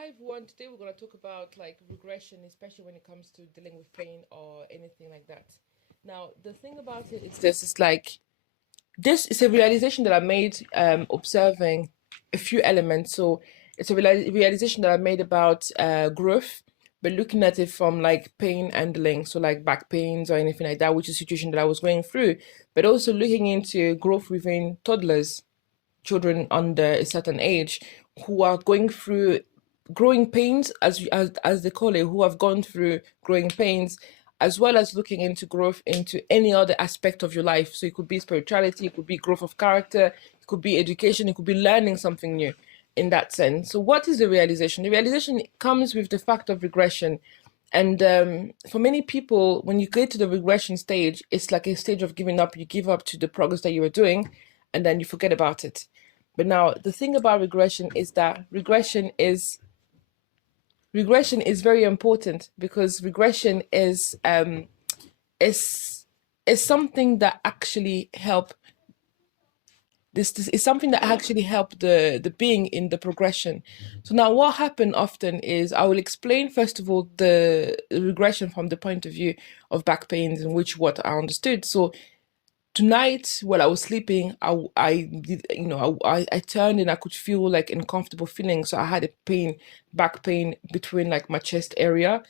Hi everyone, today we're going to talk about like regression, especially when it comes to dealing with pain or anything like that. Now, the thing about it is this is like this is a realization that I made observing a few elements. So it's a realization that I made about growth, but looking at it from like pain handling, so like back pains or anything like that, which is a situation that I was going through, but also looking into growth within toddlers, children under a certain age who are going through growing pains, as they call it, who have gone through growing pains, as well as looking into growth into any other aspect of your life. So it could be spirituality, it could be growth of character, it could be education, it could be learning something new in that sense. So what is the realization? The realization comes with the fact of regression. And for many people, when you get to the regression stage, it's like a stage of giving up. You give up to the progress that you were doing, and then you forget about it. But now the thing about regression is that regression is very important because regression is is something that actually help this is something that actually help the being in the progression. So now what happened often is I will explain first of all the regression from the point of view of back pains, in which what I understood. So tonight while I was sleeping, I did, I turned and I could feel like uncomfortable feeling. So I had a pain, back pain between like my chest area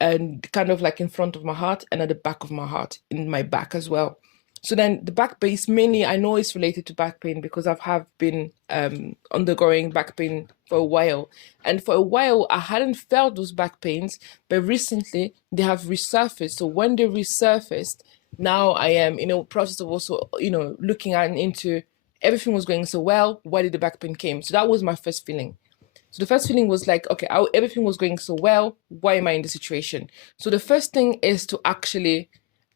and kind of like in front of my heart and at the back of my heart in my back as well. So then the back pain, mainly I know it's related to back pain because have been undergoing back pain for a while. And for a while I hadn't felt those back pains, but recently they have resurfaced. So when they resurfaced, now I am in a process of also, looking at into everything was going so well. Why did the back pain came? So that was my first feeling. So the first feeling was like, okay, everything was going so well. Why am I in the situation? So the first thing is to actually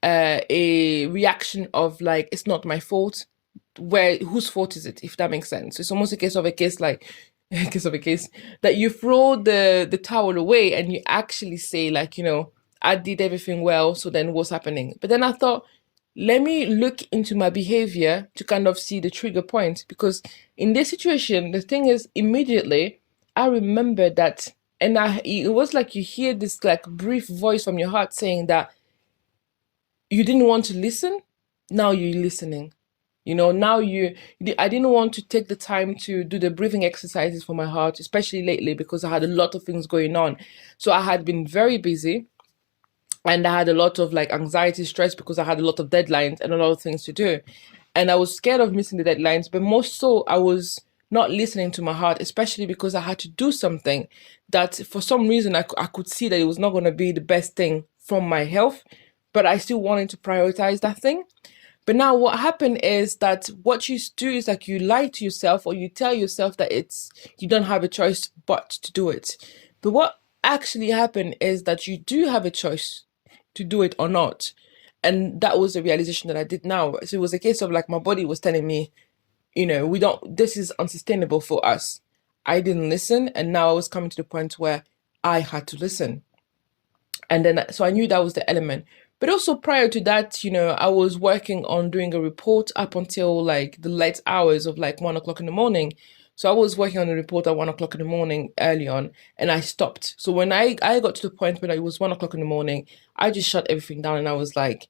a reaction of like, it's not my fault. Where whose fault is it? If that makes sense. It's almost a case like a case of a case that you throw the towel away and you actually say like, I did everything well. So then what's happening? But then I thought, let me look into my behavior to kind of see the trigger point, because in this situation the thing is immediately I remember that, and it was like you hear this like brief voice from your heart saying that you didn't want to listen. Now you're listening. Now I didn't want to take the time to do the breathing exercises for my heart, especially lately because I had a lot of things going on. So I had been very busy and I had a lot of like anxiety, stress because I had a lot of deadlines and a lot of things to do. And I was scared of missing the deadlines, but most so I was not listening to my heart, especially because I had to do something that for some reason I could see that it was not going to be the best thing from my health, but I still wanted to prioritize that thing. But now what happened is that what you do is like you lie to yourself or you tell yourself that you don't have a choice but to do it. But what actually happened is that you do have a choice to do it or not. And that was the realization that I did now. So it was a case of like my body was telling me, this is unsustainable for us. I didn't listen. And now I was coming to the point where I had to listen. And then, so I knew that was the element. But also prior to that, I was working on doing a report up until like the late hours of like 1 o'clock in the morning. So I was working on a report at 1 o'clock in the morning early on, and I stopped. So when I got to the point when it was 1 o'clock in the morning, I just shut everything down and I was like,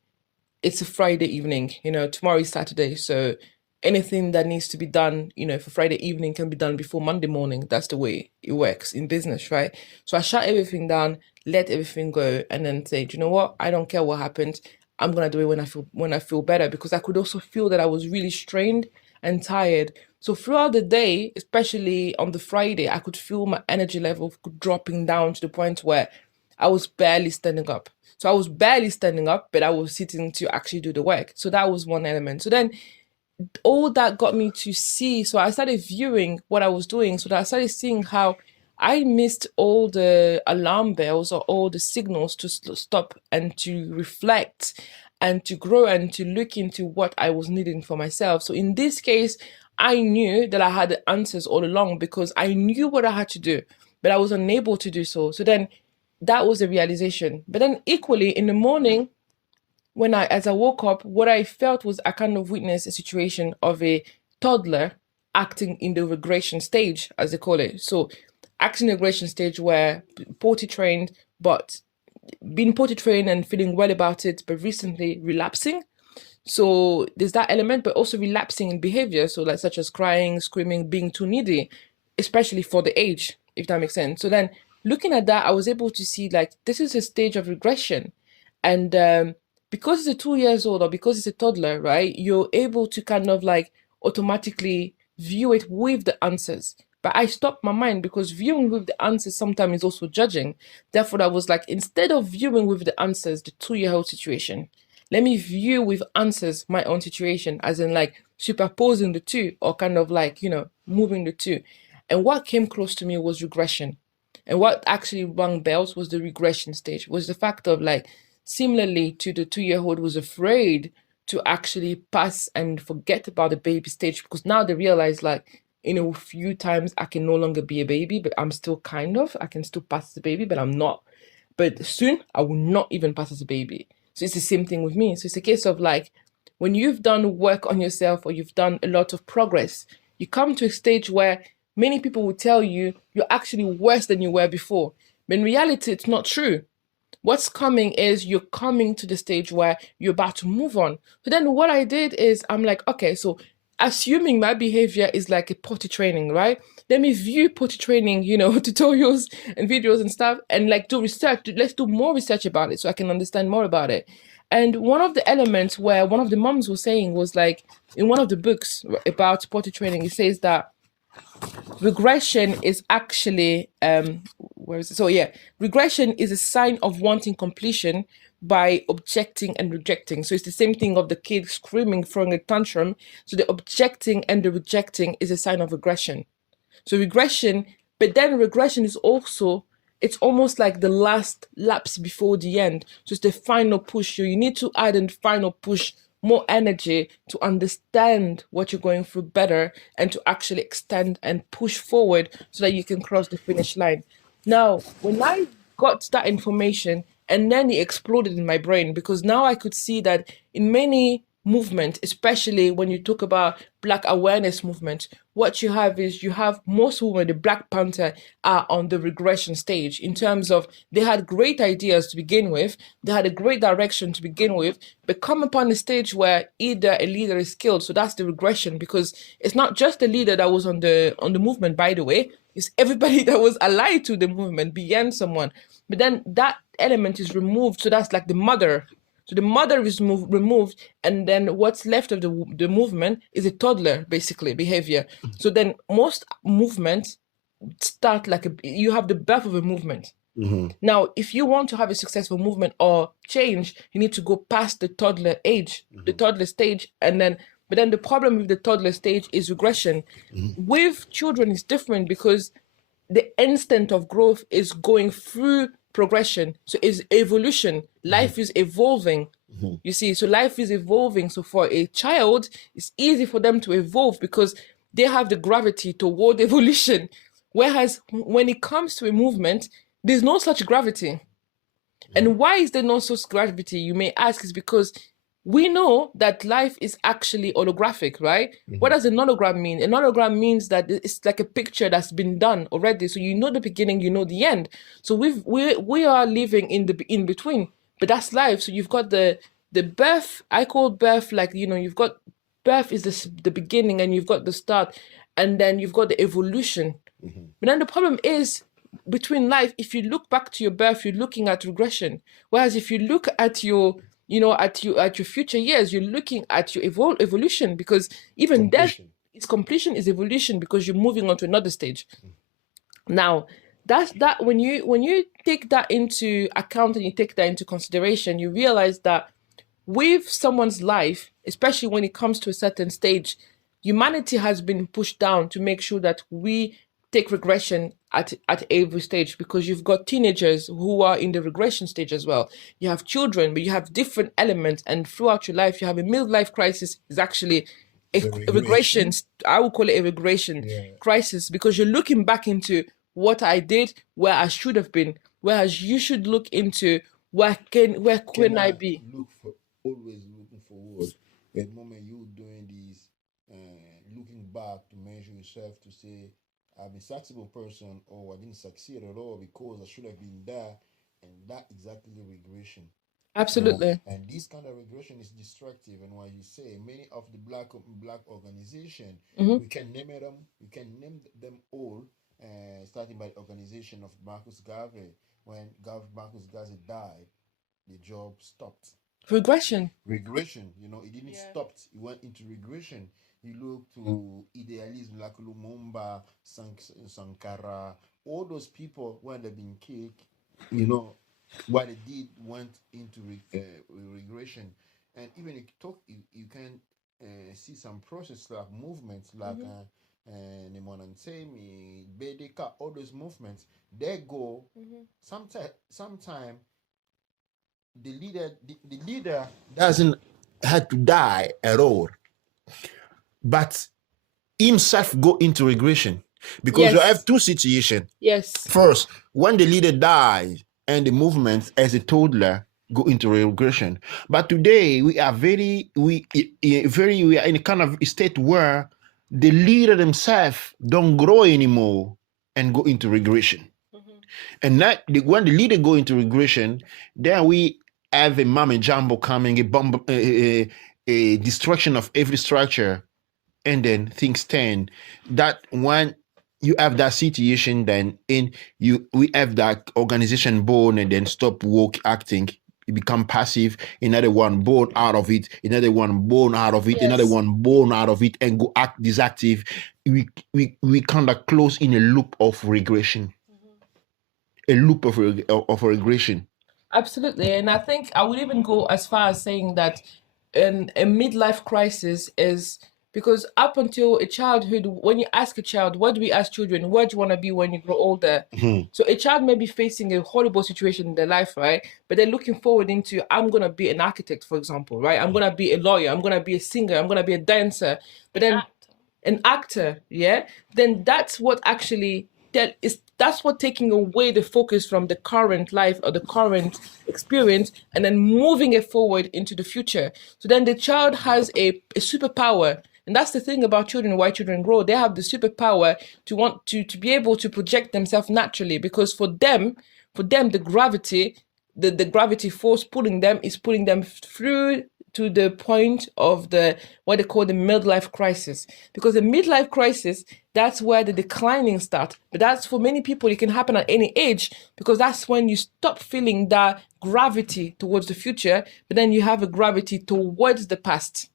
it's a Friday evening, tomorrow is Saturday. So anything that needs to be done, for Friday evening can be done before Monday morning. That's the way it works in business, right? So I shut everything down, let everything go, and then say, do you know what? I don't care what happens. I'm gonna do it when I feel better, because I could also feel that I was really strained and tired. So throughout the day, especially on the Friday, I could feel my energy level dropping down to the point where I was barely standing up. So I was barely standing up, but I was sitting to actually do the work. So that was one element. So then all that got me to see. So I started viewing what I was doing. So that I started seeing how I missed all the alarm bells or all the signals to stop and to reflect and to grow and to look into what I was needing for myself. So in this case, I knew that I had the answers all along because I knew what I had to do, but I was unable to do so. So then that was a realization. But then equally in the morning, as I woke up, what I felt was I kind of witnessed a situation of a toddler acting in the regression stage, as they call it. So action regression stage where potty trained, but being potty trained and feeling well about it, but recently relapsing. So there's that element, but also relapsing in behavior. So like such as crying, screaming, being too needy, especially for the age, if that makes sense. So then looking at that, I was able to see like this is a stage of regression. And because it's a 2 years old or because it's a toddler, right, you're able to kind of like automatically view it with the answers. But I stopped my mind because viewing with the answers sometimes is also judging. Therefore, I was like, instead of viewing with the answers, the 2-year-old situation, let me view with answers my own situation, as in like superposing the two or kind of like, moving the two. And what came close to me was regression. And what actually rang bells was the regression stage, was the fact of like, similarly to the 2-year-old was afraid to actually pass and forget about the baby stage because now they realize like, a few times I can no longer be a baby, but I'm still I can still pass as a baby, but I'm not. But soon I will not even pass as a baby. So it's the same thing with me. So it's a case of like, when you've done work on yourself or you've done a lot of progress, you come to a stage where many people will tell you you're actually worse than you were before. But in reality, it's not true. What's coming is you're coming to the stage where you're about to move on. So then what I did is I'm like, okay, so assuming my behavior is like a potty training, right? Let me view potty training, tutorials and videos and stuff and like do research. Let's do more research about it so I can understand more about it. And one of the elements where one of the moms was saying was like, in one of the books about potty training, it says that regression is actually where is it? So yeah, regression is a sign of wanting completion by objecting and rejecting. So it's the same thing of the kid screaming, throwing a tantrum. So the objecting and the rejecting is a sign of regression. So regression, but then regression is also, it's almost like the last lapse before the end. So it's the final push. So you need to add in final push more energy to understand what you're going through better and to actually extend and push forward so that you can cross the finish line. Now, when I got that information and then it exploded in my brain because now I could see that in many movement, especially when you talk about Black awareness movement, what you have is you have most women, the Black Panther, are on the regression stage in terms of they had great ideas to begin with, they had a great direction to begin with, but come upon a stage where either a leader is killed. So that's the regression because it's not just the leader that was on the movement, by the way, it's everybody that was allied to the movement beyond someone. But then that element is removed. So that's like the mother. So the mother is removed, and then what's left of the movement is a toddler, basically, behavior. So then most movements start like you have the birth of a movement. Now, if you want to have a successful movement or change, you need to go past the toddler age, the toddler stage, but then the problem with the toddler stage is regression. With children, it's different because the instant of growth is going through progression. So it's evolution. Life is evolving. You see, so life is evolving. So for a child, it's easy for them to evolve because they have the gravity toward evolution. Whereas when it comes to a movement, there's no such gravity. And why is there no such gravity, you may ask, is because we know that life is actually holographic, right? What does a hologram mean? A hologram means that it's like a picture that's been done already. So you know the beginning, you know the end. So we are living in the in between, but that's life. So you've got the birth. I call birth like you've got birth is the beginning, and you've got the start, and then you've got the evolution. But then the problem is between life, if you look back to your birth, you're looking at regression. Whereas if you look at your at your future years, you're looking at your evolution, because even death is completion, is evolution, because you're moving on to another stage. Now, that's that when you take that into account and you take that into consideration, you realize that with someone's life, especially when it comes to a certain stage, humanity has been pushed down to make sure that we take regression at every stage, because you've got teenagers who are in the regression stage as well. You have children, but you have different elements, and throughout your life, you have a midlife crisis is actually a regression. I would call it a regression crisis, because you're looking back into what I did, where I should have been, whereas you should look into where can I be? Always looking forward. At the moment you're doing these, looking back to measure yourself to say, I'm a successful person, or I didn't succeed at all because I should have been there, and that exactly regression. Absolutely. And this kind of regression is destructive. And what you say, many of the black organization, Hmm. we can name them all, starting by the organization of Marcus Garvey. When Marcus Garvey died, the job stopped. Regression. Regression, it didn't Yeah. stop. It went into regression. You look to idealism like Lumumba, Sankara, all those people when they've been killed, you know, what they did went into regression. And even you can see some process like movements like Hmm. Nemonantemi, BDK, all those movements, they go Hmm. sometime the leader doesn't have to die at all, but himself go into regression because you have Yes. two situations. Yes. First, when the leader dies and the movement as a toddler go into regression. But today we are we are in a kind of state where the leader themselves don't grow anymore and go into regression. Hmm. And when the leader go into regression, then we have a mummy jumbo coming, a bomb, a destruction of every structure, and then things turn. That when you have that situation, then we have that organization born and then stop work acting. You become passive. Another one born out of it. Another one born out of it. Another Yes. one born out of it, and go act disactive. We kind of close in a loop of regression, a loop of regression. Absolutely. And I think I would even go as far as saying that a midlife crisis is because up until a childhood, when you ask a child, what do we ask children? What do you want to be when you grow older? Mhm. So a child may be facing a horrible situation in their life, right? But they're looking forward into, I'm gonna be an architect, for example, right? I'm gonna be a lawyer, I'm gonna be a singer, I'm gonna be a dancer. But then an actor, yeah, then that's what actually that's what taking away the focus from the current life or the current experience and then moving it forward into the future. So then the child has a superpower. And that's the thing about children, why children grow. They have the superpower to want to be able to project themselves naturally because for them the gravity force pulling them is pulling them through to the point of the what they call the midlife crisis. Because the midlife crisis, that's where the declining starts. But that's for many people, it can happen at any age because that's when you stop feeling that gravity towards the future, but then you have a gravity towards the past.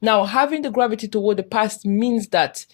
Now, having the gravity toward the past means that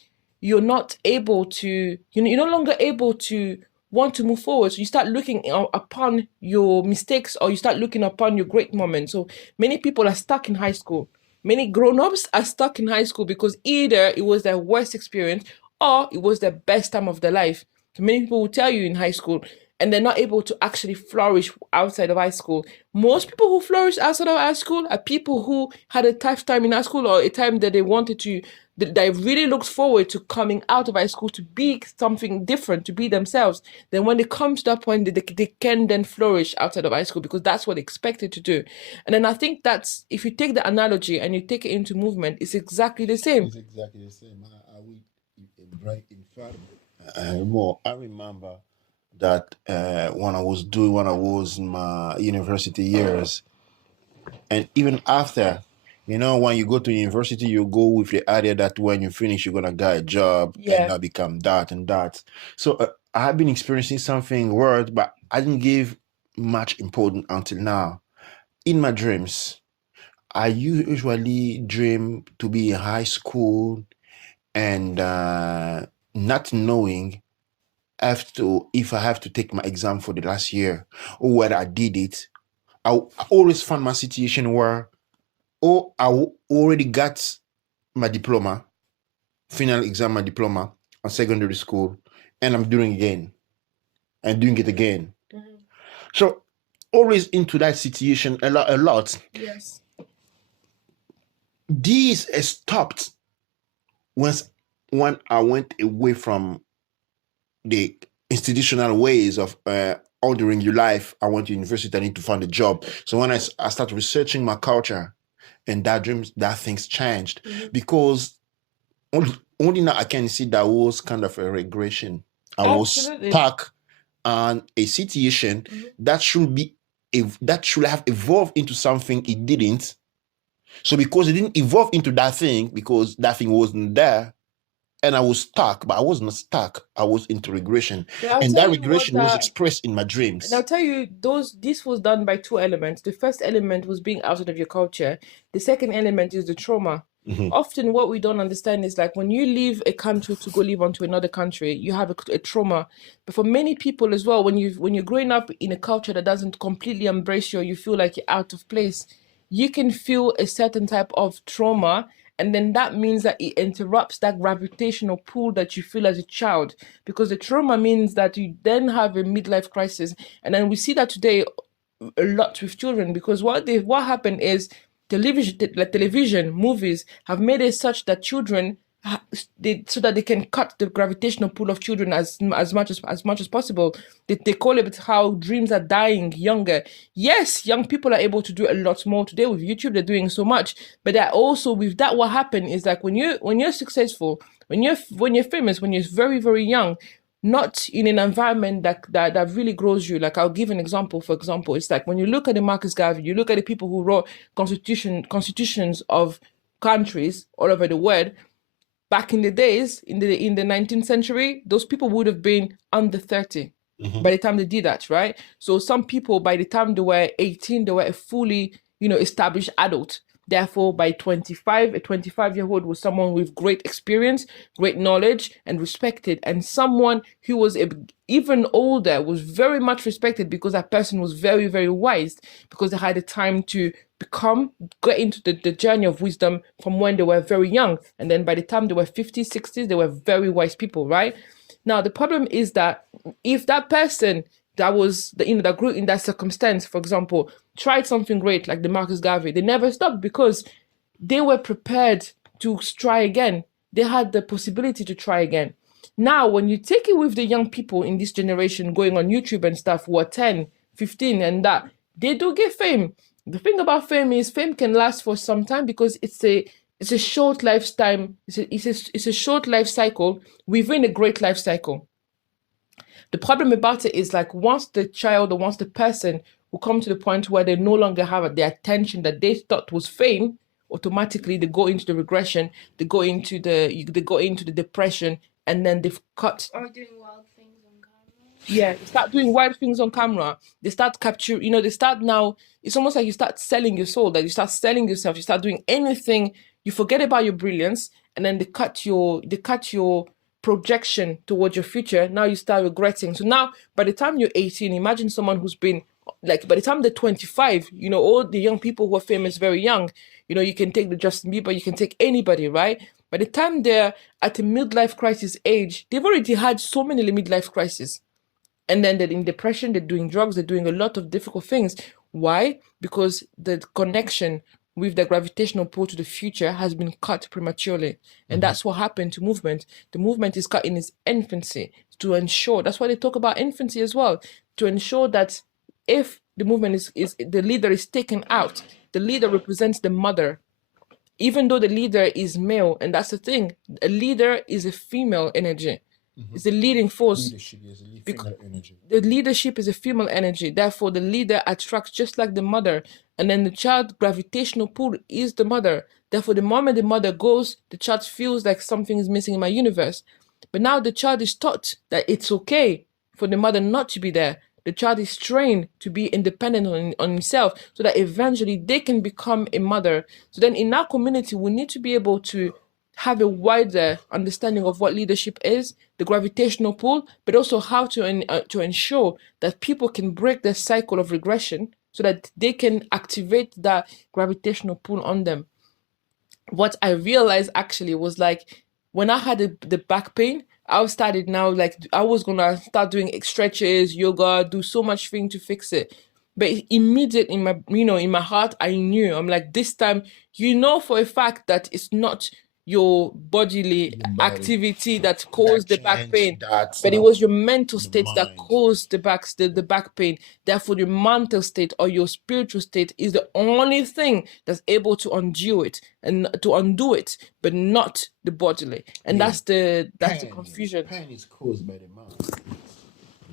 you're not able to, you're no longer able to want to move forward. So you start looking upon your mistakes or you start looking upon your great moments. So many people are stuck in high school. Many grown-ups are stuck in high school because either it was their worst experience or it was their best time of their life. So many people will tell you in high school and they're not able to actually flourish outside of high school. Most people who flourish outside of high school are people who had a tough time in high school or a time that they wanted to that they really looked forward to coming out of high school to be something different, to be themselves. Then when they come to that point, they can then flourish outside of high school because that's what they expected to do. And then I think that's, if you take the analogy and you take it into movement, it's exactly the same. It's exactly the same. I will bright in fact more. I remember that when I was in my university years, and even after, when you go to university, you go with the idea that when you finish, you're gonna get a job and Yeah. not become that and that. So I have been experiencing something weird, but I didn't give much importance until now. In my dreams, I usually dream to be in high school and not knowing if I have to take my exam for the last year or whether I did it. I always found my situation where already got my diploma, final exam, my diploma on secondary school, and I'm doing again and doing it again. Mhm. So always into that situation a lot, a lot. Yes. This has stopped once when I went away from the institutional ways of ordering your life. I went to university, I need to find a job. So when I started researching my culture and that things changed Mhm. because only now I can see that was kind of a regression. I was Absolutely. stuck on a situation that should have evolved into something it didn't. So because it didn't evolve into that thing, because that thing wasn't there, and I was stuck, but I wasn't stuck. I was into regression. And that regression was expressed in my dreams. And I'll tell you, this was done by two elements. The first element was being outside of your culture. The second element is the trauma. Often what we don't understand is like when you leave a country to go live onto another country, you have a trauma. But for many people as well, when you're growing up in a culture that doesn't completely embrace you, or you feel like you're out of place, you can feel a certain type of trauma, and then that means that it interrupts that gravitational pull that you feel as a child, because the trauma means that you then have a midlife crisis. And then we see that today a lot with children, because what happened is television movies have made it such that children so that they can cut the gravitational pull of children as much as possible. They call it how dreams are dying younger. Yes, young people are able to do a lot more today with YouTube. They're doing so much, but that also with that, what happened is like when you're successful, when you're famous, when you're very very young, not in an environment that really grows you. Like I'll give an example. For example, it's like when you look at the Marcus Garvey, you look at the people who wrote constitutions of countries all over the world. Back in the days, in the 19th century, those people would have been under 30 by the time they did that, right? So some people, by the time they were 18, they were a fully, established adult. Therefore, by 25, a 25-year-old was someone with great experience, great knowledge, and respected. And someone who was even older was very much respected because that person was very, very wise, because they had the time to get into the journey of wisdom from when they were very young. And then by the time they were 50s, 60s, they were very wise people, right? Now, the problem is that if that person that was, that grew in that circumstance, for example, tried something great like the Marcus Garvey, they never stopped because they were prepared to try again. They had the possibility to try again. Now, when you take it with the young people in this generation going on YouTube and stuff who are 10, 15 and that, they do get fame. The thing about fame is fame can last for some time because it's a short lifetime. It's a short life cycle within a great life cycle. The problem about it is like once the child or once the person will come to the point where they no longer have the attention that they thought was fame, automatically they go into the regression, they go into the depression, and then they've cut. Or doing wild things on camera. Yeah, they start doing wild things on camera. They start capturing, they start now, it's almost like you start selling your soul, that you start selling yourself, you start doing anything, you forget about your brilliance, and then they cut your projection towards your future. Now you start regretting. So now, by the time you're 18, imagine someone who's been, like, by the time they're 25, all the young people who are famous very young, you can take the Justin Bieber, you can take anybody, right? By the time they're at a midlife crisis age, they've already had so many midlife crises. And then they're in depression, they're doing drugs, they're doing a lot of difficult things. Why? Because the connection with the gravitational pull to the future has been cut prematurely. And that's what happened to movement. The movement is cut in its infancy to ensure, that's why they talk about infancy as well, to ensure that if the movement is the leader is taken out, the leader represents the mother, even though the leader is male. And that's the thing, a leader is a female energy. It's a leading force. Leadership is a female energy. The leadership is a female energy. Therefore, the leader attracts just like the mother. And then the child gravitational pull is the mother. Therefore, the moment the mother goes, the child feels like something is missing in my universe. But now the child is taught that it's okay for the mother not to be there. The child is trained to be independent on himself so that eventually they can become a mother. So then in our community, we need to be able to have a wider understanding of what leadership is, the gravitational pull, but also how to ensure that people can break the cycle of regression so that they can activate that gravitational pull on them. What I realized actually was like when I had the back pain, I started now, like I was gonna start doing stretches, yoga, do so much thing to fix it. But immediately in my heart, I knew, I'm like, this time, for a fact that it's not, your bodily Your body. activity that caused the back change pain, that, but it was your mental the state that mind. caused the back pain. Therefore, your mental state or your spiritual state is the only thing that's able to undo it, but not the bodily. And Yeah. that's the Pain. confusion. Pain is caused by the mind.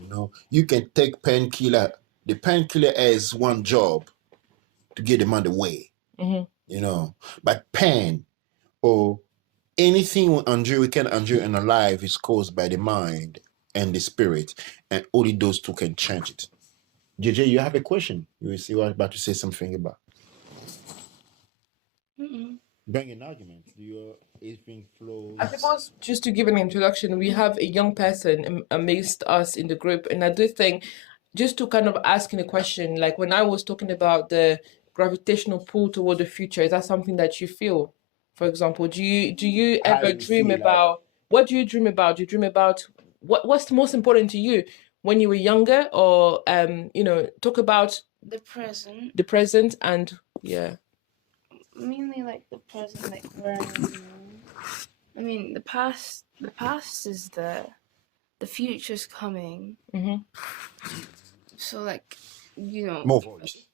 You know, you can take painkiller. The painkiller has one job, to get the mind away. Mhm. You know, but pain or anything we can endure in our life is caused by the mind and the spirit, and only those two can change it. JeJe, you have a question? You were about to say something about. Bring an argument. Your anything flows. I suppose just to give an introduction, we have a young person amazed us in the group, and I do think just to kind of asking a question, like when I was talking about the gravitational pull toward the future, is that something that you feel? For example, do you How ever you dream feel, about what do you dream about? Do you dream about what's the most important to you when you were younger, or talk about The present. the present and yeah. Mainly like the present, like where I am now. I mean, the past is there. The future's coming. Mm-hmm. So like, more voice.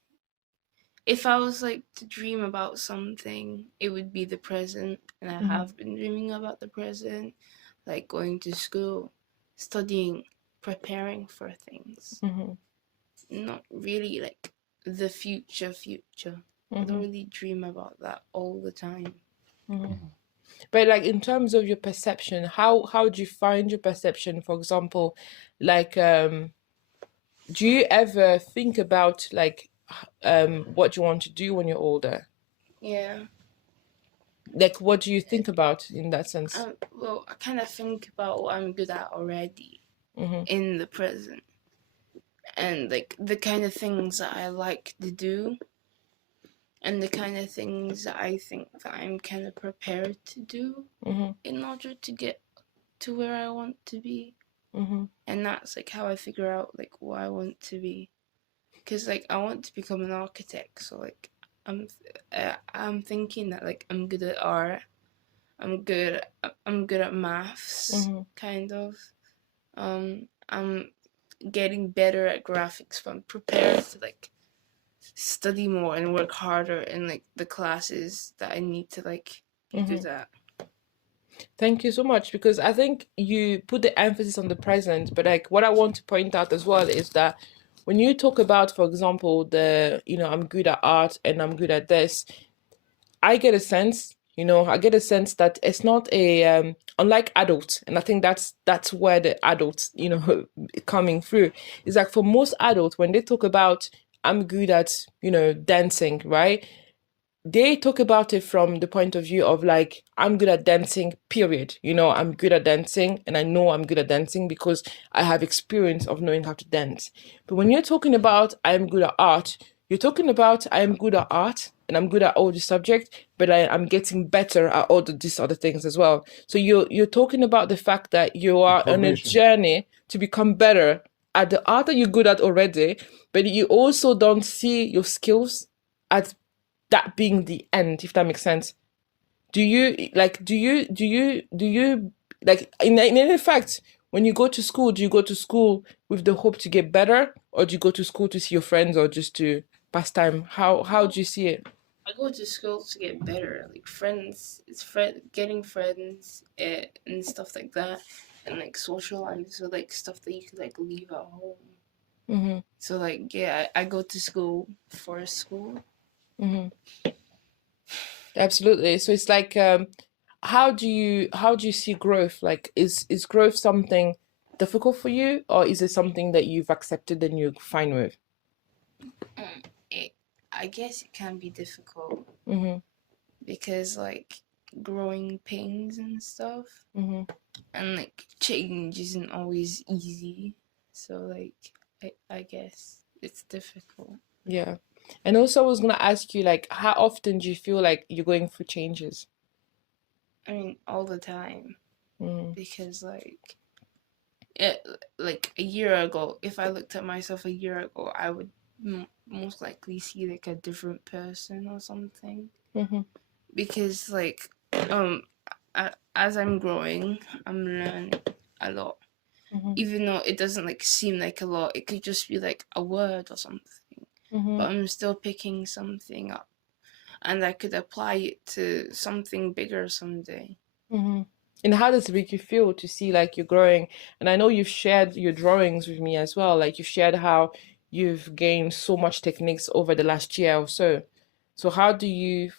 if I was like to dream about something, it would be the present, and I have been dreaming about the present, like going to school, studying, preparing for things. Not really like the future. I don't really dream about that all the time. But like in terms of your perception, how do you find your perception? For example, like do you ever think about like what you want to do when you're older? Yeah. Like what do you think about in that sense? Well, I kind of think about what I'm good at already in the present, and like the kind of things that I like to do, and the kind of things that I think that I'm kind of prepared to do in order to get to where I want to be. And that's like how I figure out like what I want to be, because like I want to become an architect, so like I'm thinking that like I'm good at art, I'm good at maths, kind of. I'm getting better at graphics, but I'm prepared to like study more and work harder in like the classes that I need to like be good at. Thank you so much, because I think you put the emphasis on the present, but like what I want to point out as well is that when you talk about, for example, I'm good at art and I'm good at this, I get a sense, that it's not a unlike adults, and I think that's where the adults, coming through. It's like for most adults, when they talk about I'm good at, dancing, right? They talk about it from the point of view of like, I'm good at dancing, period. I'm good at dancing and I know I'm good at dancing because I have experience of knowing how to dance. But when you're talking about I'm good at art, you're talking about I'm good at art and I'm good at all the subject, but I'm getting better at all these other things as well. So you're talking about the fact that you are on a journey to become better at the art that you're good at already, but you also don't see your skills as that being the end, if that makes sense. Do you like in fact, when you go to school, do you go to school with the hope to get better, or do you go to school to see your friends or just to pass time? How do you see it? I go to school to get better, like friends. It's getting friends and stuff like that, and like socialize with like stuff that you could like leave at home. So like yeah, I go to school for school. Absolutely. So it's like how do you see growth? Like is growth something difficult for you, or is it something that you've accepted and you're fine with? I guess it can be difficult because like growing pains and stuff, and like change isn't always easy. So like I guess it's difficult. Yeah. And also I was gonna ask you, like, how often do you feel like you're going through changes? I mean, all the time, because like a year ago, if I looked at myself a year ago, I would most likely see like a different person or something. Because like as I'm growing, I'm learning a lot. Even though it doesn't like seem like a lot, it could just be like a word or something. But I'm still picking something up, and I could apply it to something bigger someday. And how does it make you feel to see like you're growing? And I know you've shared your drawings with me as well. Like you've shared how you've gained so much techniques over the last year or so. So how do you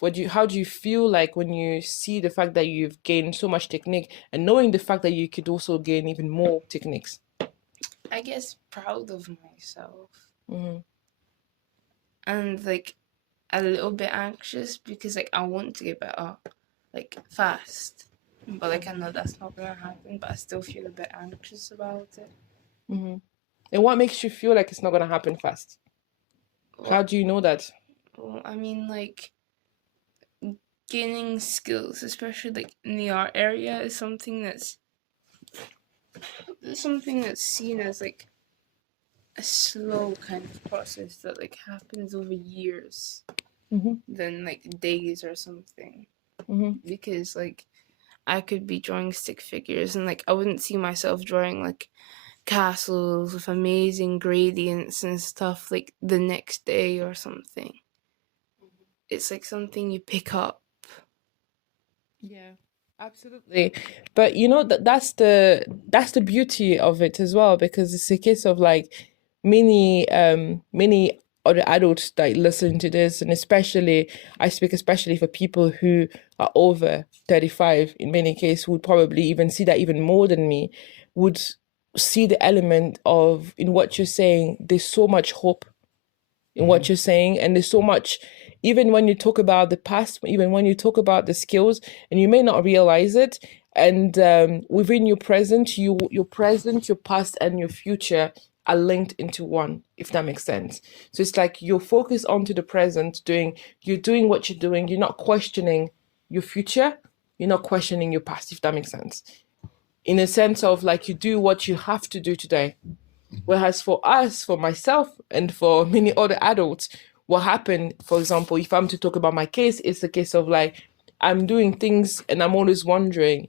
feel like when you see the fact that you've gained so much technique and knowing the fact that you could also gain even more techniques? I guess proud of myself. And like a little bit anxious because like I want to get better like fast. But like I know that's not gonna happen, but I still feel a bit anxious about it. And what makes you feel like it's not gonna happen fast? How do you know that? Well, I mean, like gaining skills, especially like in the art area, is something that's seen as like a slow kind of process that like happens over years than like days or something. Because like I could be drawing stick figures and like I wouldn't see myself drawing like castles with amazing gradients and stuff like the next day or something. It's like something you pick up. Yeah, absolutely. But you know that's the beauty of it as well, because it's a case of like many other adults that listen to this, and especially I speak especially for people who are over 35 in many cases, would probably even see that even more than me, would see the element of in what you're saying. There's so much hope in what you're saying, and there's so much, even when you talk about the past, even when you talk about the skills, and you may not realize it, and within your present, your present, your past, and your future are linked into one, if that makes sense. So it's like you're focused onto the present, you're doing what you're doing, you're not questioning your future, you're not questioning your past, if that makes sense, in a sense of like you do what you have to do today. Whereas for us, for myself, and for many other adults, what happened, for example, if I'm to talk about my case, it's a case of like, I'm doing things and I'm always wondering,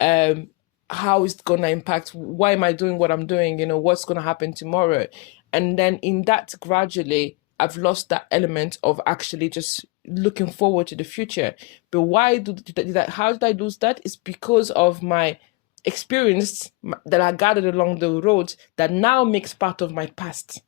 how is it going to impact? Why am I doing what I'm doing? What's going to happen tomorrow? And then in that, gradually, I've lost that element of actually just looking forward to the future. But how did I lose that? It's because of my experience that I gathered along the road that now makes part of my past.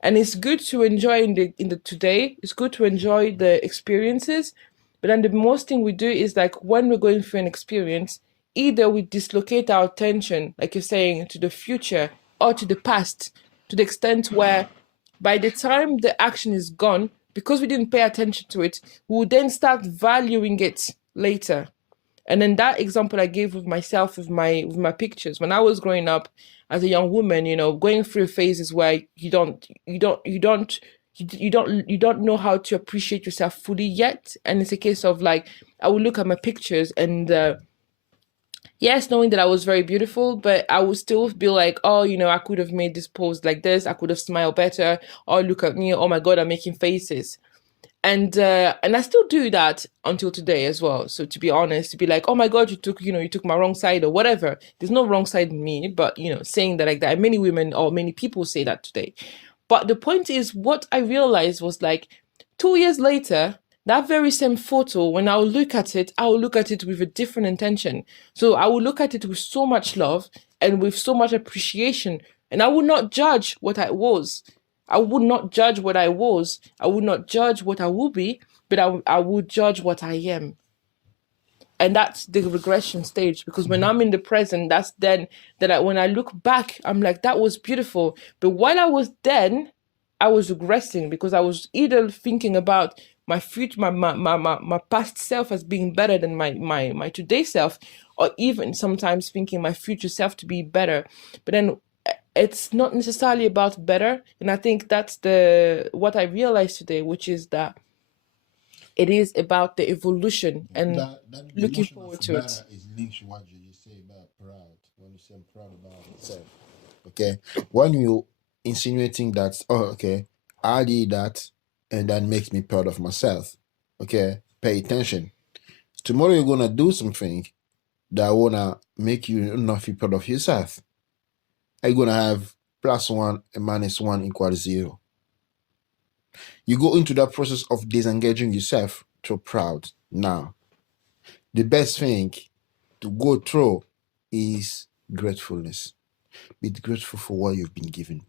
And it's good to enjoy in the today. It's good to enjoy the experiences. But then the most thing we do is like when we're going through an experience, either we dislocate our attention, like you're saying, to the future or to the past, to the extent where by the time the action is gone, because we didn't pay attention to it, we will then start valuing it later. And then that example I gave with myself, with my pictures, when I was growing up as a young woman, going through phases where you don't know how to appreciate yourself fully yet. And it's a case of like, I would look at my pictures and yes, knowing that I was very beautiful, but I would still be like, oh, I could have made this pose like this. I could have smiled better. Oh, look at me. Oh my God, I'm making faces. And I still do that until today as well. So to be honest, to be like, oh my God, you took my wrong side or whatever. There's no wrong side in me, but saying that like that, and many women or many people say that today. But the point is, what I realized was like 2 years later, that very same photo, when I'll look at it, I'll look at it with a different intention. So I will look at it with so much love and with so much appreciation, and I will not judge what I was. I would not judge what I was. I would not judge what I will be, but I would judge what I am. And that's the regression stage, because when I'm in the present, that's then that when I look back, I'm like, that was beautiful. But while I was then, I was regressing because I was either thinking about my future, my past self as being better than my today self, or even sometimes thinking my future self to be better. But then it's not necessarily about better. And I think that's what I realized today, which is that it is about the evolution and that looking emotion forward of to better it. is linked to what you say about proud. When you say I'm proud about myself, okay. When you insinuating that, oh, okay, I did that, and that makes me proud of myself. Okay, pay attention. Tomorrow you're gonna do something that wanna make you not feel proud of yourself. Are you gonna have +1 and -1 equals 0? You go into that process of disengaging yourself to proud. Now, the best thing to go through is gratefulness. Be grateful for what you've been given.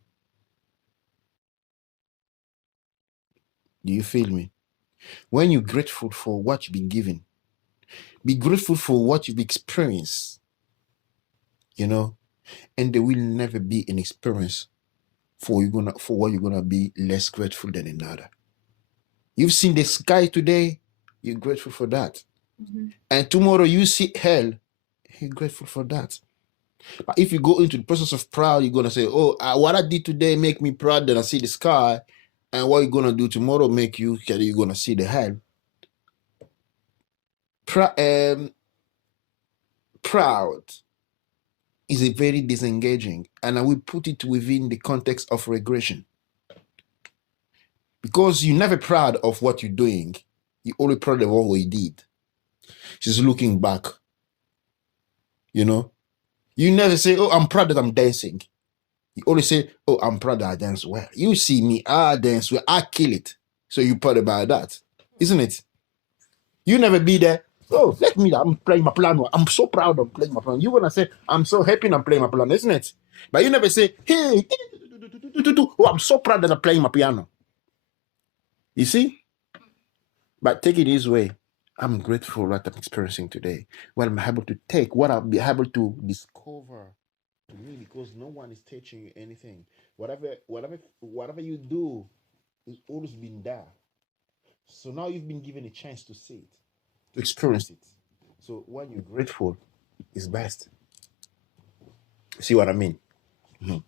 Do you feel me? When you're grateful for what you've been given, be grateful for what you've experienced, you know, and there will never be an experience for what you're gonna be less grateful than another. You've seen the sky today, you're grateful for that. And tomorrow you see hell, you're grateful for that. But if you go into the process of proud, you're gonna say, "Oh, what I did today make me proud that I see the sky," and what you're gonna do tomorrow make you're gonna see the hell. Proud is a very disengaging, and I will put it within the context of regression. Because you're never proud of what you're doing, you're only proud of what you did. She's looking back. You know, you never say, "Oh, I'm proud that I'm dancing." You only say, "Oh, I'm proud that I dance well." You see me, I dance well, I kill it. So you're proud about that, isn't it? You never be there. "Oh, let me, I'm playing my piano. I'm so proud of playing my piano." You're gonna say, "I'm so happy I'm playing my piano," isn't it? But you never say, "Hey, oh, I'm so proud that I'm playing my piano." You see? But take it this way. I'm grateful what I'm experiencing today. What I'm able to take, what I'll be able to discover to me, because no one is teaching you anything. Whatever you do, it's always been there. So now you've been given a chance to see it, to experience it. So when you're grateful, it's best. See what I mean? Mm-hmm.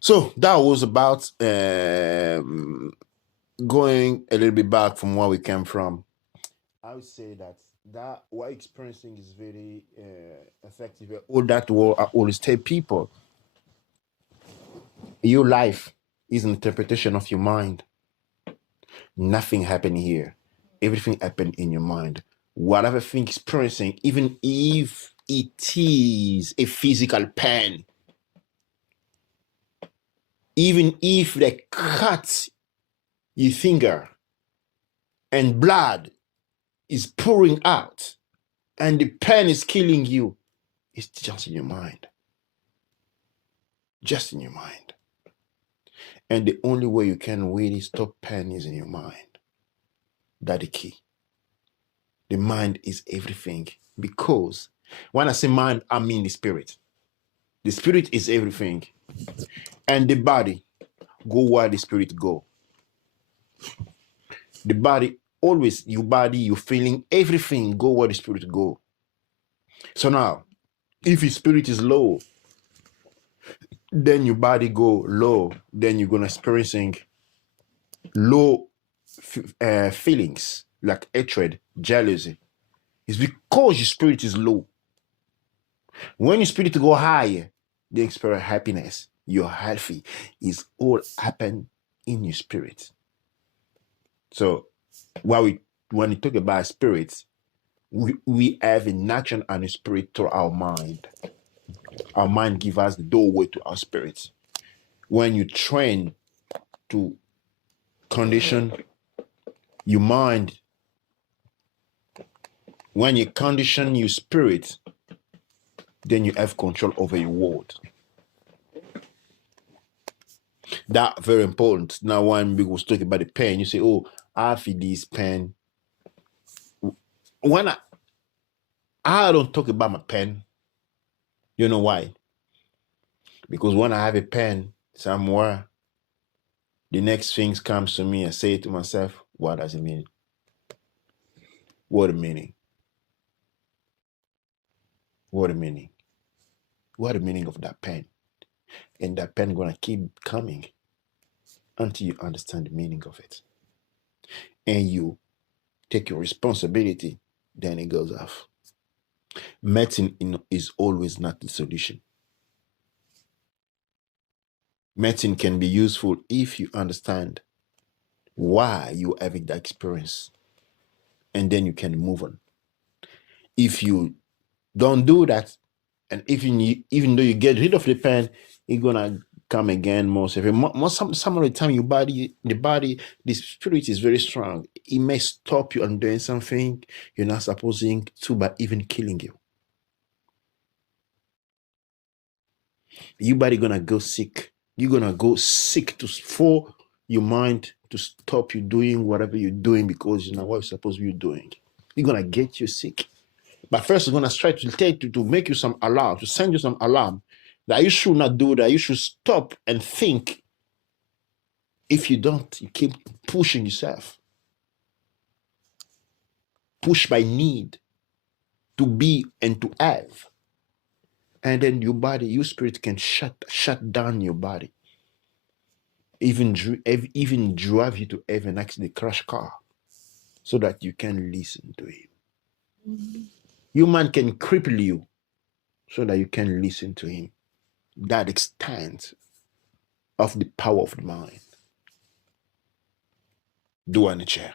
So that was about going a little bit back from where we came from. I would say that what experiencing is very effective. All that will I always tell people. Your life is an interpretation of your mind. Nothing happened here. Everything happened in your mind. Whatever thing experiencing, even if it is a physical pain, even if they cut your finger and blood is pouring out and the pain is killing you, it's just in your mind. Just in your mind. And the only way you can really stop pain is in your mind. That's the key. The mind is everything. Because when I say mind, I mean the spirit. The spirit is everything. And the body go where the spirit go. The body, always your body, your feeling, everything go where the spirit go. So now, if your spirit is low, then your body go low. Then you're gonna experiencing low feelings like hatred, jealousy. It's because your spirit is low. When your spirit go higher, they experience happiness. You're healthy. It's all happen in your spirit. So when we talk about spirits, we have a natural and a spirit to our mind. Our mind gives us the doorway to our spirit. When you train to condition your mind, when you condition your spirit, then you have control over your world. That's very important. Now, when we was talking about the pain, you say, "Oh, I feel this pain." When I don't talk about my pain, you know why? Because when I have a pain somewhere, the next things comes to me, I say to myself, what does it mean? What a meaning? What a meaning? What a meaning of that pain? And that pain gonna keep coming until you understand the meaning of it. And you take your responsibility, then it goes off. Medicine is always not the solution. Medicine can be useful if you understand why you're having that experience, and then you can move on. If you don't do that, and even though you get rid of the pain, it's gonna come again more severe. Some of the time, the spirit is very strong. It may stop you on doing something you're not supposing to, by even killing you. Your body gonna go sick. You're gonna go sick for your mind to stop you doing whatever you're doing, because you know what you're supposed to be doing. You're gonna get you sick. But first, it's gonna try to take you, to make you some alarm, to send you some alarm that you should not do that. You should stop and think. If you don't, you keep pushing yourself. Push by need to be and to have. And then your body, your spirit can shut down your body. Even drive you to have an accident, crash car, so that you can listen to him. Mm-hmm. Your man can cripple you so that you can listen to him. That extent of the power of the mind. Ntchr.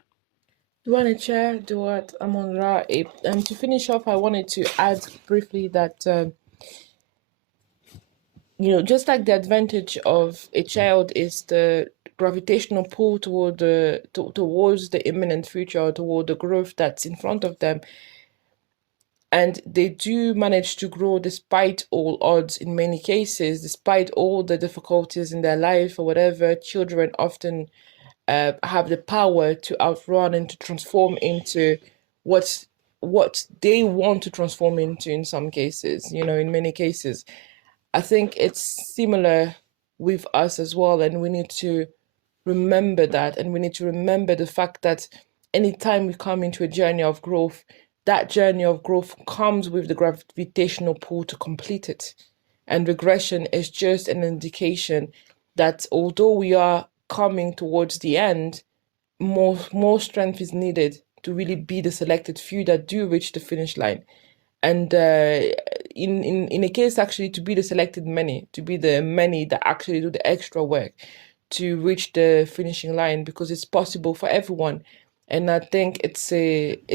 Ntchr, Duat, Amon-Ra. And to finish off, I wanted to add briefly that, just like the advantage of a child is the gravitational pull towards the imminent future, or toward the growth that's in front of them, and they do manage to grow despite all odds in many cases, despite all the difficulties in their life or whatever. Children often have the power to outrun and to transform into what they want to transform into in some cases, in many cases. I think it's similar with us as well, and we need to remember that, and we need to remember the fact that anytime we come into a journey of growth, that journey of growth comes with the gravitational pull to complete it. And regression is just an indication that although we are coming towards the end, more strength is needed to really be the selected few that do reach the finish line. And in a case, actually, to be the selected many, to be the many that actually do the extra work to reach the finishing line, because it's possible for everyone. And I think it's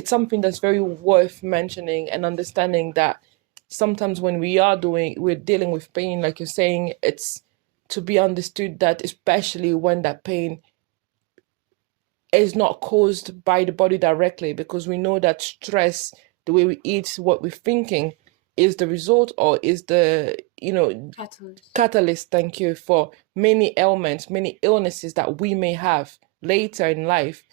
something that's very worth mentioning and understanding, that sometimes when we're dealing with pain, like you're saying, it's to be understood that, especially when that pain is not caused by the body directly, because we know that stress, the way we eat, what we're thinking, is the result, or is the catalyst, thank you, for many ailments, many illnesses that we may have later in life.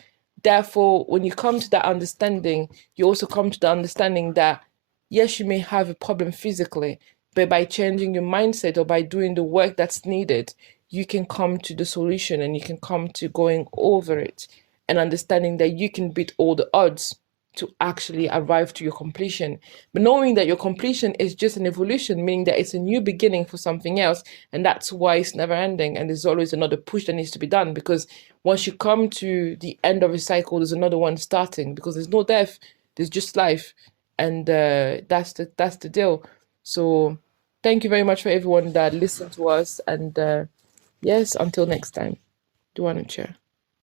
Therefore, when you come to that understanding, you also come to the understanding that yes, you may have a problem physically, but by changing your mindset or by doing the work that's needed, you can come to the solution, and you can come to going over it and understanding that you can beat all the odds to actually arrive to your completion. But knowing that your completion is just an evolution, meaning that it's a new beginning for something else, and that's why it's never ending, and there's always another push that needs to be done, because once you come to the end of a cycle, there's another one starting, because there's no death, there's just life. And that's the deal. So thank you very much for everyone that listened to us, and yes, until next time. Ntchr.